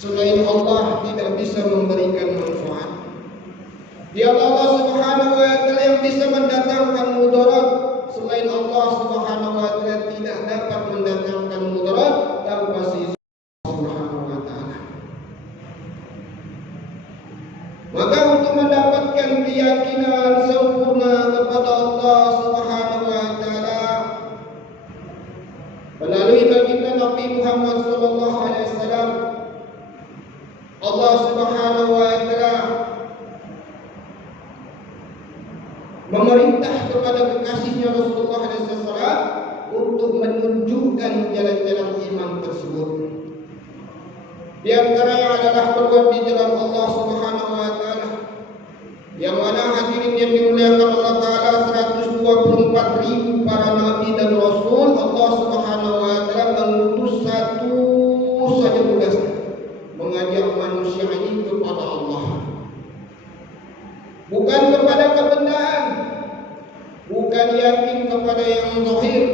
selain Allah tidak bisa memberikan manfaat. Dia Allah Subhanahu wa taala yang bisa mendatangkan mudarat. Selain Allah Subhanahu wa taala tidak dapat mendatangkan mudarat tanpa izin Subhanahu wa taala. Maka untuk mendapatkan keyakinan sempurna kepada Allah Subhanahu wa taala melalui baginda Nabi Muhammad sallallahu alaihi wasallam, Allah Subhanahu wa taala memerintah kepada kekasihnya Rasulullah SAW untuk menunjukkan jalan-jalan iman tersebut. Di antaranya adalah berbuat di jalan Allah Subhanahu wa taala, yang mana hadirin yang dimuliakan Allah taala 124.000 para nabi dan rasul. Allah Subhanahu wa taala mengutus satu saja tugasnya, mengajak manusia ini kepada Allah, bukan kepada kebendaan, bukan yakin kepada yang zahir.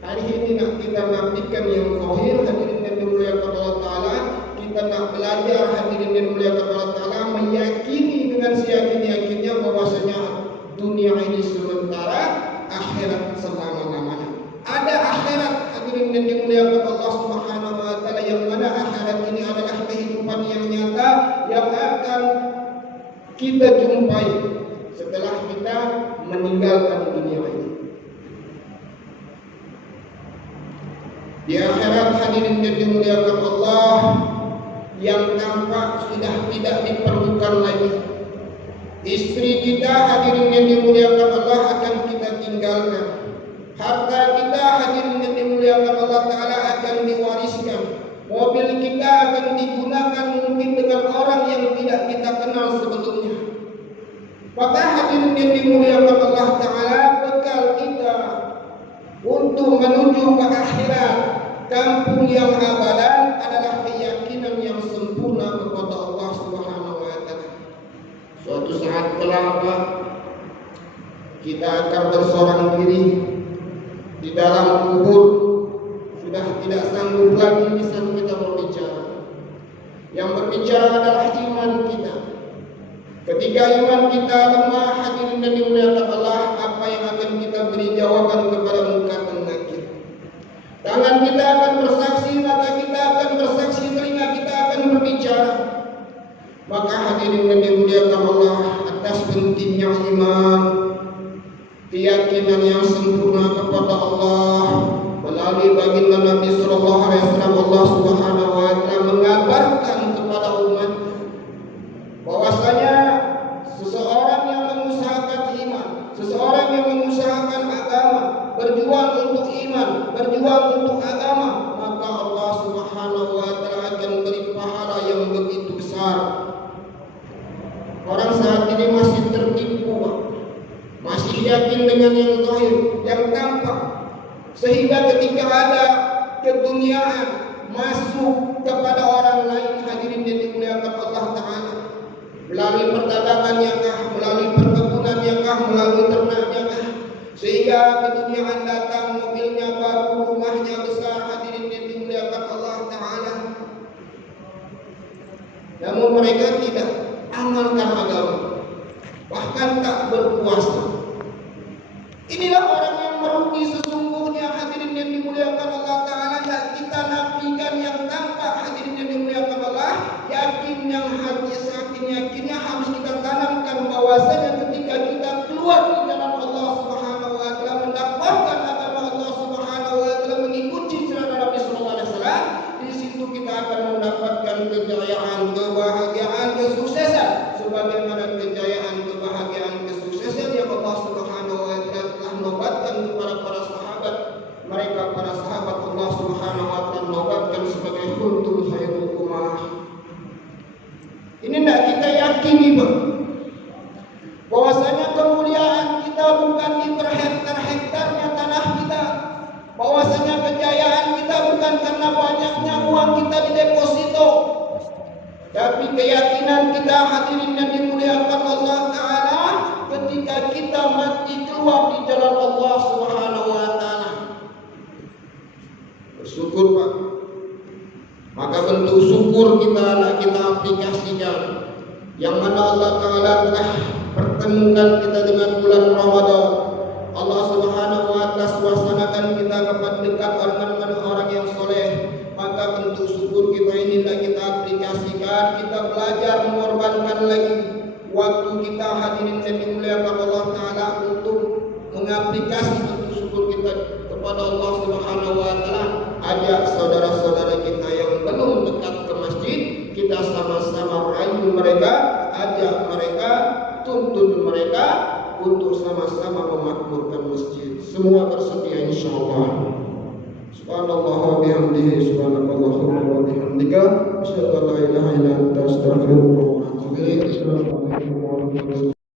Hari ini nak kita nafikan yang zahir, hadirin yang dimuliakan Allah taala. Kita nak belajar, hadirin yang dimuliakan Allah taala, meyakini dengan seyakin-yakinnya bahwasanya dunia ini sementara, akhirat selama-lamanya. Ada akhirat, hadirin yang dimuliakan Allah Subhanahu wa taala, yang mana akhirat ini adalah kehidupan yang nyata yang akan kita jumpai setelah kita meninggalkan dunia ini. Di akhirat, hadirin yang dimuliakan Allah, yang tampak sudah tidak diperlukan lagi. Istri kita, hadirin yang dimuliakan Allah, akan kita tinggalkan. Harta kita, hadirin yang dimuliakan Allah taala, akan diwariskan. Mobil kita akan digunakan mungkin dengan orang yang tidak kita kenal sebelumnya. Maka hadirin yang dimuliakan Allah taala, bekal kita untuk menuju ke akhirat, kampung yang abadan, adalah keyakinan yang sempurna kepada Allah Subhanahu wa taala. Suatu saat kelak kita akan bersorang diri di dalam kubur, sudah tidak sanggup lagi bisa kita berbicara. Yang berbicara adalah iman kita. Ketika iman kita lemah, hadirin dan dimuliakan Allah, apa yang akan kita beri jawaban kepada munkar dan nakir? Tangan kita akan bersaksi, mata kita akan bersaksi, telinga kita akan berbicara. Maka hadirin dan dimuliakan Allah, atas pentingnya iman, keyakinan yang sempurna kepada Allah melalui baginda Nabi sallallahu alaihi wasallam, Allah Subhanahu wa taala mengabarkan kepada umat bahwasanya seseorang yang mengusahakan iman, seseorang yang mengusahakan agama, berjuang untuk iman, berjuang untuk agama, maka Allah Subhanahu wa taala akan beri pahala yang begitu besar. Orang saat ini masih tertipu, masih yakin dengan yang zahir, yang tampak, sehingga ketika ada keduniaan masuk kepada orang lain, hadirin yang dimuliakan Allah taala, melalui perdagangannya kah, melalui perkebunannya kah, melalui ternaknya kah, sehingga keduniaan datang, mobilnya baru, rumahnya besar, hadirin yang dimuliakan Allah taala, namun mereka tidak amalkan agama, bahkan tak berpuasa. Inilah orang yang merugi sesungguhnya, hadirin yang dimuliakan Allah taala. Tak kita nafikan yang tampak, hadirin yang dimuliakan Allah, yakin yang hati saking yakinnya harus kita tanamkan bahwasanya ketika kita keluar di jalan Allah Subhanahu wa taala, mendakwahkan agama Allah Subhanahu wa taala, mengikuti jalan Nabi sallallahu alaihi wasallam, di situ kita akan mendapatkan kejayaan, kebahagiaan, kesuksesan, sebagaimana kejayaan, kebahagiaan, kesuksesan yang Allah Subhanahu wa taala telah nobatkan kepada para sahabat. Mereka para sahabat Allah Subhanahu wa taala nobatkan sebagai kuntum khairul ummah. Ini tidak kita yakini bahwasanya kemuliaan kita bukan di berhektar-hektarnya tanah kita, bahwasanya kejayaan kita bukan karena banyaknya uang kita di deposito, tapi keyakinan kita, hadirin yang dimuliakan Allah taala, ketika kita mati keluar di jalan Allah Subhanahu wa taala. Bersyukur Pak, Maka bentuk syukur kita aplikasikan, yang mana Allah Ta'ala telah pertemukan kita dengan bulan Ramadan. Allah Subhanahu wa Ta'ala suasanakan kita kepada dekat dengan orang yang soleh. Maka bentuk syukur kita inilah kita aplikasikan, kita belajar mengorbankan lagi waktu kita hadirin yang dimuliakan Allah Ta'ala untuk mengaplikasi bentuk syukur kita kepada Allah Subhanahu wa Ta'ala. Ajak saudara-saudara kita yang belum dekat ke masjid, kita sama-sama rayu mereka, ajak mereka, tuntun mereka untuk sama-sama memakmurkan masjid. Semua bersedia insyaallah. Subhanallah wa bihamdihi, subhanakallahumma wa bihamdika, asyhadu an la ilaha illa anta, astaghfiruka wa atubu ilaik. Assalamualaikum warahmatullahi wabarakatuh.